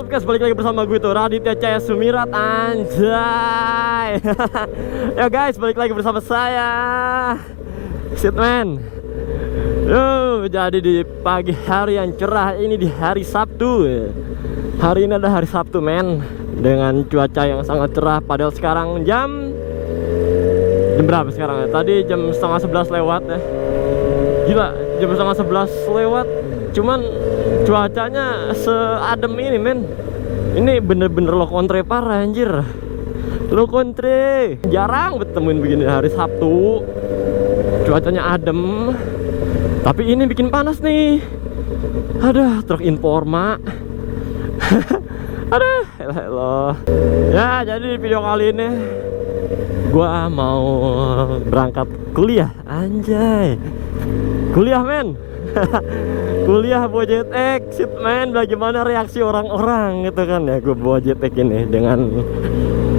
up guys, balik lagi bersama gue tuh Raditya Cahaya Sumirat, anjay. Ya guys, balik lagi bersama saya Sitman. Jadi di pagi hari yang cerah ini, di hari Sabtu. Hari ini ada hari Sabtu men, dengan cuaca yang sangat cerah. Padahal sekarang jam berapa sekarang ya? Tadi jam setengah 11 lewat ya. Gila, jam setengah 11 lewat. Cuman cuacanya seadem ini men. Ini bener-bener lo kontre parah anjir. Lo kontre. Jarang bertemuin begini hari Sabtu. Cuacanya adem. Tapi ini bikin panas nih. Aduh, truk Informa. Aduh, elah. Ya, jadi di video kali ini gua mau berangkat kuliah. Anjay. Kuliah men. Kuliah bawa JTX, shit man. Bagaimana reaksi orang-orang gitu kan ya. Gue bawa JTX ini dengan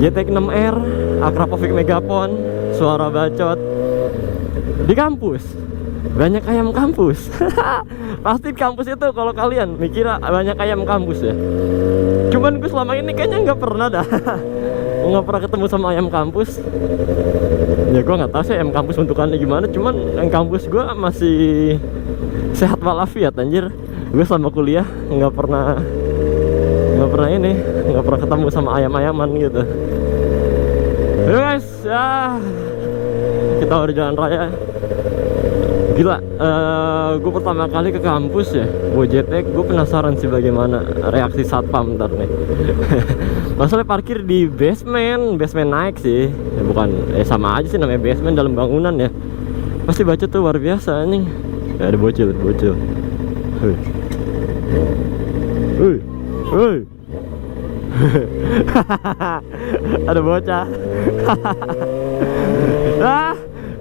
JTX 6R Akrapovic Megapon, suara bacot di kampus. Banyak ayam kampus. Pasti kampus itu kalau kalian mikir banyak ayam kampus ya. Cuman gue selama ini kayaknya nggak pernah dah. Nggak pernah ketemu sama ayam kampus. Ya gue nggak tahu sih ayam kampus bentukannya gimana. Cuman yang kampus gue masih sehat walafiat anjir. Gue selama kuliah nggak pernah ketemu sama ayam-ayaman gitu. Yo guys, ya kita udah jalan raya. Gila, gue pertama kali ke kampus ya bawa JTX. Gue penasaran sih bagaimana reaksi satpam ntar nih. Masalah parkir di basement naik sih ya, bukan sama aja sih, namanya basement dalam bangunan ya. Pasti baca tuh luar biasa anjing. Ya, ada bocil. Hei. Ada bocah.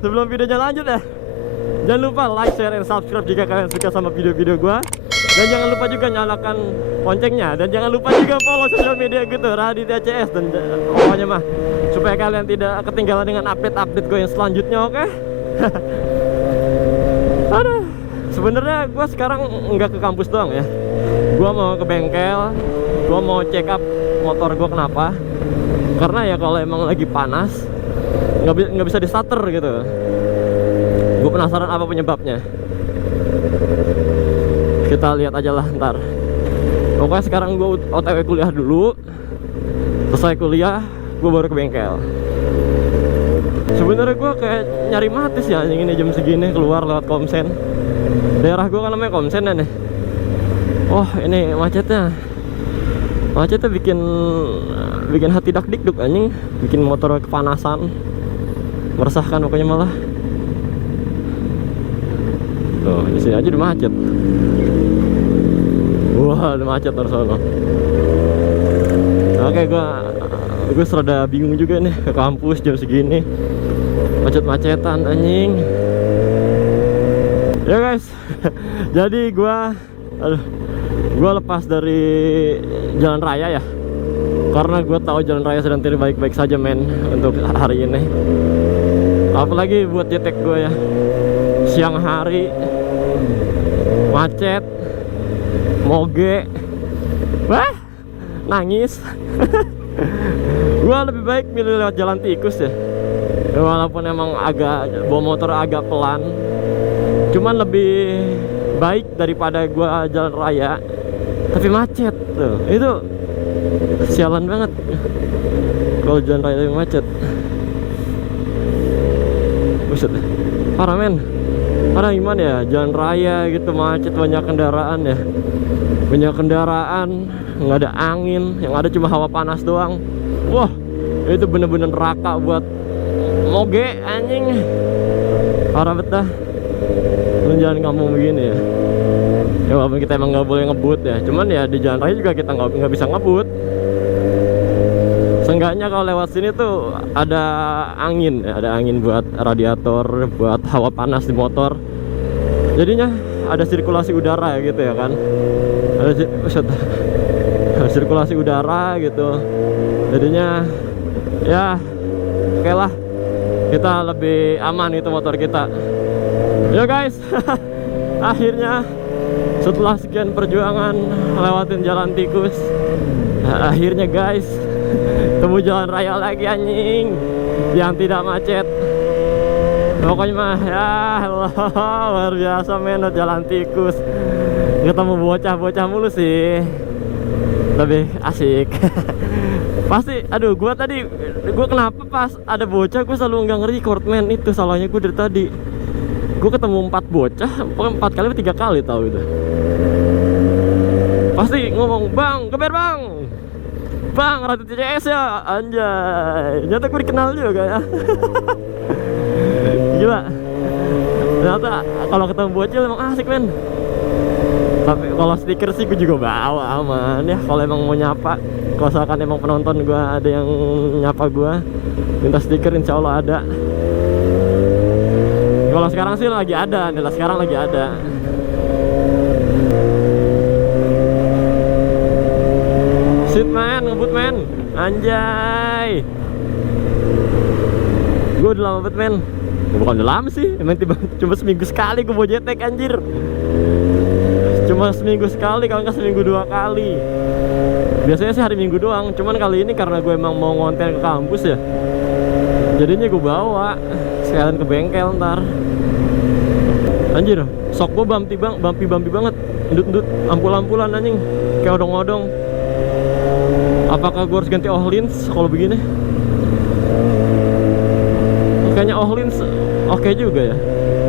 Sebelum videonya lanjut ya, jangan lupa like, share, and subscribe jika kalian suka sama video-video gua. Dan jangan lupa juga nyalakan loncengnya. Dan jangan lupa juga follow sosial media gitu, Raditya CS. Dan pokoknya mah supaya kalian tidak ketinggalan dengan update-update gue yang selanjutnya, oke? Aduh, sebenarnya gue sekarang nggak ke kampus doang ya. Gue mau ke bengkel, gue mau check up motor gue kenapa. Karena ya kalau emang lagi panas nggak bisa di starter gitu. Gue penasaran apa penyebabnya. Kita lihat aja lah ntar. Pokoknya sekarang gue OTW kuliah dulu. Selesai kuliah, gue baru ke bengkel. Sebenarnya gue kayak nyari mati sih anjing ini jam segini keluar lewat Komsen. Daerah gue kan namanya Komsen ya nih. Oh ini macetnya bikin hati dak-dikduk anjing. Bikin motor kepanasan, meresahkan pokoknya malah. Tuh di sini aja udah macet. Wah udah macet terus sono. Oke, gue serada bingung juga nih ke kampus jam segini. Macet-macetan anjing. Ya guys. Jadi gue lepas dari jalan raya ya. Karena gue tahu jalan raya sedang tidak baik-baik saja men untuk hari ini. Apalagi buat JTX gue ya. Siang hari macet, moge. Wah, nangis. Gue lebih baik milih lewat jalan tikus ya. Walaupun emang bawa motor agak pelan, cuman lebih baik daripada gua jalan raya tapi macet tuh. Itu sialan banget kalau jalan raya tapi macet. Buset, parah men. Parah gimana ya, jalan raya gitu macet, banyak kendaraan ya. Banyak kendaraan, nggak ada angin, yang ada cuma hawa panas doang. Wah, itu bener-bener neraka buat moge anjing. Parah bet dah. Lu jalan kampung begini ya. Ya walaupun kita emang nggak boleh ngebut ya, cuman ya di jalan raya juga kita nggak bisa ngebut. Seenggaknya kalau lewat sini tuh ada angin ya, ada angin buat radiator, buat hawa panas di motor. Jadinya ada sirkulasi udara gitu ya kan. Ada sirkulasi udara gitu. Jadinya ya oke lah, kita lebih aman itu motor kita. Yo guys. Akhirnya setelah sekian perjuangan lewatin jalan tikus, Akhirnya guys, temu jalan raya lagi anjing yang tidak macet. Pokoknya mah ya Allah, luar biasa men, jalan tikus. Ketemu bocah-bocah mulu sih, lebih asik. Pasti, aduh, gua kenapa pas ada bocah gua selalu nggak nge-record men, itu salahnya gua dari tadi. Gua ketemu 4 bocah, pokoknya 4 kali atau 3 kali tahu itu. Pasti ngomong, "Bang, geber bang, bang, Ratu TCS ya." Anjay, ternyata gue dikenal juga ya. Gila, ternyata kalau ketemu bocil emang asik men. Tapi kalau stiker sih gue juga bawa aman ya. Kalau emang mau nyapa, kalau misalkan emang penonton gue ada yang nyapa gue minta stiker, insya Allah ada. Kalau sekarang sih lagi ada, nih sekarang lagi ada. Sit man, ngebut men, anjay. Gue udah lama banget men. Bukan udah lama sih, emang cuma seminggu sekali gue bawa jetek anjir. Cuma seminggu sekali, kalau nggak seminggu 2 kali. Biasanya sih hari Minggu doang, cuman kali ini karena gue emang mau ngonten ke kampus ya, jadinya gue bawa sekalian ke bengkel ntar. Anjir, sok gue bumpy banget, ndut ampul-ampulan anjing, kayak odong-odong. Apakah gue harus ganti ohlins kalau begini? Kayaknya ohlins oke juga ya.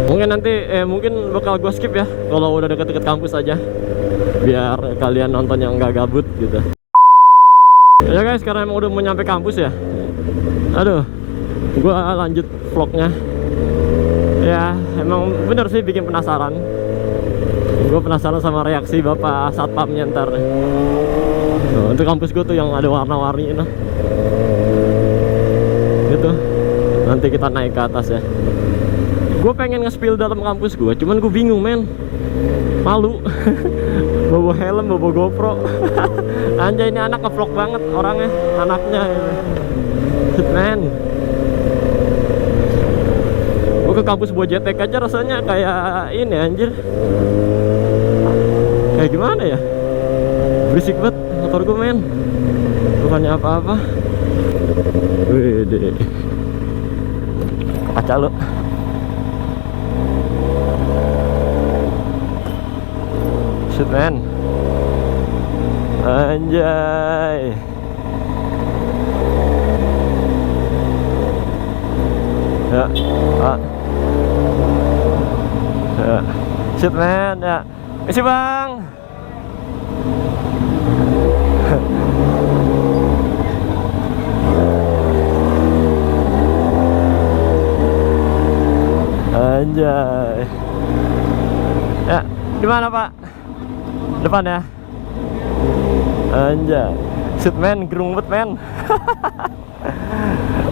Mungkin nanti mungkin bakal gue skip ya kalau udah deket-deket kampus aja, biar kalian nonton yang nggak gabut gitu. Ya guys, karena emang udah mau nyampe kampus ya. Aduh, gue lanjut vlognya. Ya emang bener sih bikin penasaran. Gue penasaran sama reaksi bapak satpamnya ntar. Nah, itu kampus gue tuh yang ada warna-warni itu. Gitu. Nanti kita naik ke atas ya. Gue pengen nge-spill dalam kampus gue, cuman gue bingung men, malu. Bawa helm, bawa GoPro. Anjay, ini anak nge-vlog banget orangnya, anaknya shit men. Gue ke kampus buat jetek aja rasanya kayak ini anjir, kayak gimana ya, berisik banget motor gue men, bukannya apa-apa. Wede, kaca lo. Shit man, anjay. Ya, ya. Shit man, ya. Misi bang. Anjay. Ya, di mana Pak? Depan ya. Anjay. Shit man, gerung banget men.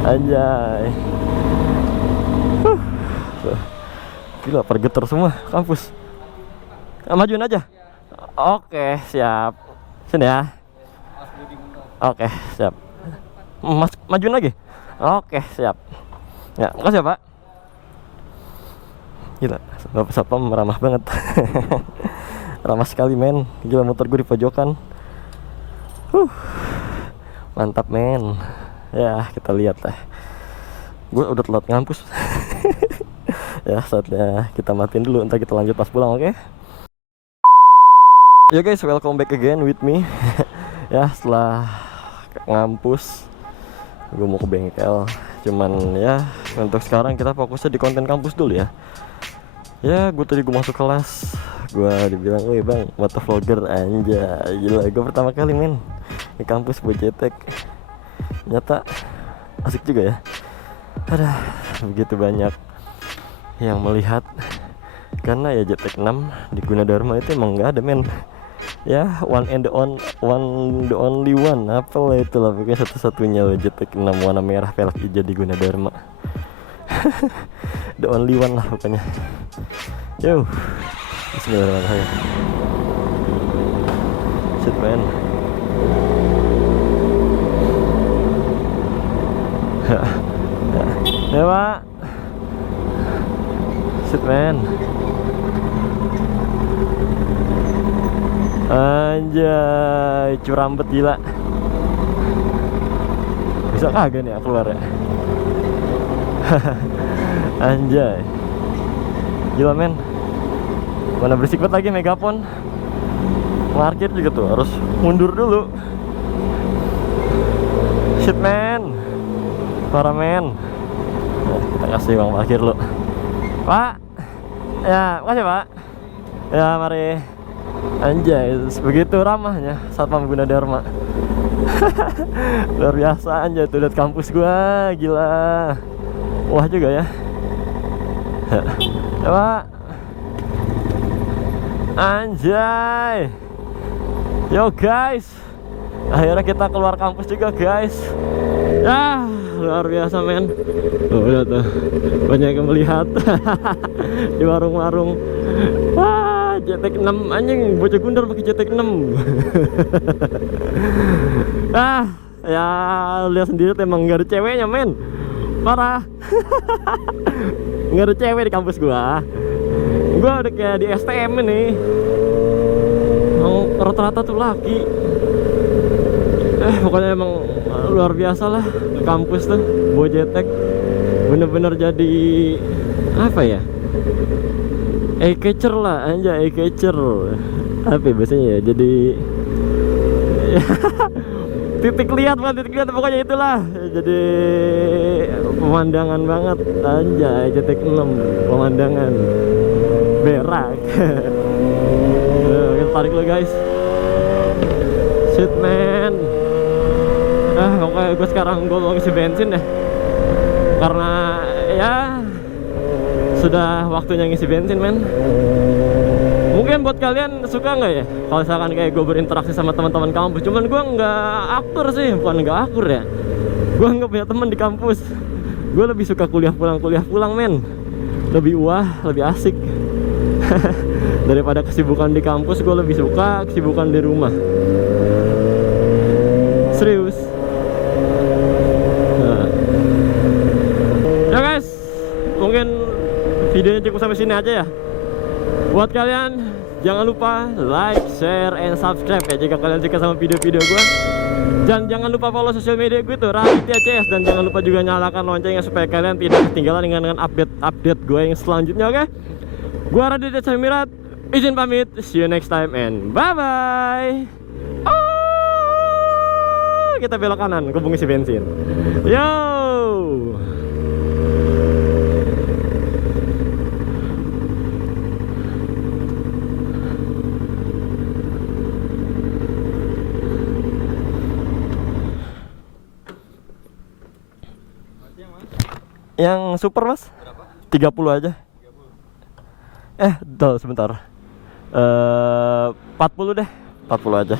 Anjay. Gila, pergetar semua kampus. Majuin aja. Oke, siap. Sini ya. Oke, siap. Mas, majuin lagi. Oke, siap. Ya, makasih ya Pak. Gila, Bapak Satpam ramah banget. Ramah sekali men. Gila, motor gue di pojokan. Mantap men. Ya, kita lihat lah. Gue udah telat ngampus. Ya, saatnya kita matiin dulu. Ntar kita lanjut pas pulang, oke? Ya guys, welcome back again with me. Ya, setelah ngampus, gue mau ke bengkel. Cuman ya, untuk sekarang kita fokusnya di konten kampus dulu ya. Ya, gue masuk kelas, gue dibilang, "Woi bang, motovlogger." Anjay, gila, gue pertama kali men di kampus buat jetek. Nyata asik juga ya. Ada begitu banyak yang melihat, karena ya jetek 6 di Gunadarma itu emang nggak ada men. Ya, one the only one, apalah itulah, pokoknya satu-satunya loh jetek 6 warna merah pelek hijau di Gunadarma. The only one lah pokoknya. Yo, bismillahirrahmanirrahim. Shit man. Ya Pak. Shit man. Anjay, curam bet gila. Bisa kagak nih keluar ya. Anjay, gila men. Mana berisik banget lagi megapon. Parkir juga tuh harus mundur dulu. Shit man, parah men. Nah, kita kasih uang parkir lu, Pak. Ya, makasih Pak. Ya mari. Anjay, begitu ramahnya Satpam Gunadarma. Luar biasa anjay tuh, lihat kampus gua, gila. Wah juga ya. Ya Pak. Anjay. Yo guys, akhirnya kita keluar kampus juga guys. Ya luar biasa men. Tuh udah tuh, banyak yang melihat. Di warung-warung. Wah, JTEK 6 anjing, bocah gundar pakai JTEK 6. Ya lihat sendiri emang gak ada ceweknya men. Parah. Nggak ada cewek di kampus gua. Gua udah kayak di STM ini. Rata-rata tuh laki. Pokoknya emang luar biasa lah di kampus tuh. Bojetek bener-bener jadi apa ya? Eye-catcher lah, anjay, eye-catcher. Apa ya biasanya ya? Jadi titik lihat pokoknya itulah. Jadi pemandangan banget, anjay, JTEK 6 pemandangan berak. Kita tarik lo guys. Shit man. Pokoknya gue sekarang mau ngisi bensin deh, karena ya sudah waktunya ngisi bensin men. Mungkin buat kalian suka nggak ya kalau misalkan kayak gue berinteraksi sama teman-teman kampus. Cuman gue nggak akur sih, bukan nggak akur ya, gue nggak punya teman di kampus. Gue lebih suka kuliah pulang men. Lebih lebih asik. Daripada kesibukan di kampus, gue lebih suka kesibukan di rumah. Serius. Ya guys, mungkin videonya cukup sampai sini aja ya. Buat kalian jangan lupa like, share, and subscribe ya jika kalian suka sama video-video gue. Dan jangan lupa follow sosial media gue tuh Raditya CS. Dan jangan lupa juga nyalakan loncengnya supaya kalian tidak ketinggalan dengan update gue yang selanjutnya. Oke, gue Raditya Samirat, izin pamit. See you next time and bye bye. Kita belok kanan ke isi bensin. Yo. Yang super mas? Berapa? 30 aja. 30. Tuh sebentar. 40 deh. 40 aja.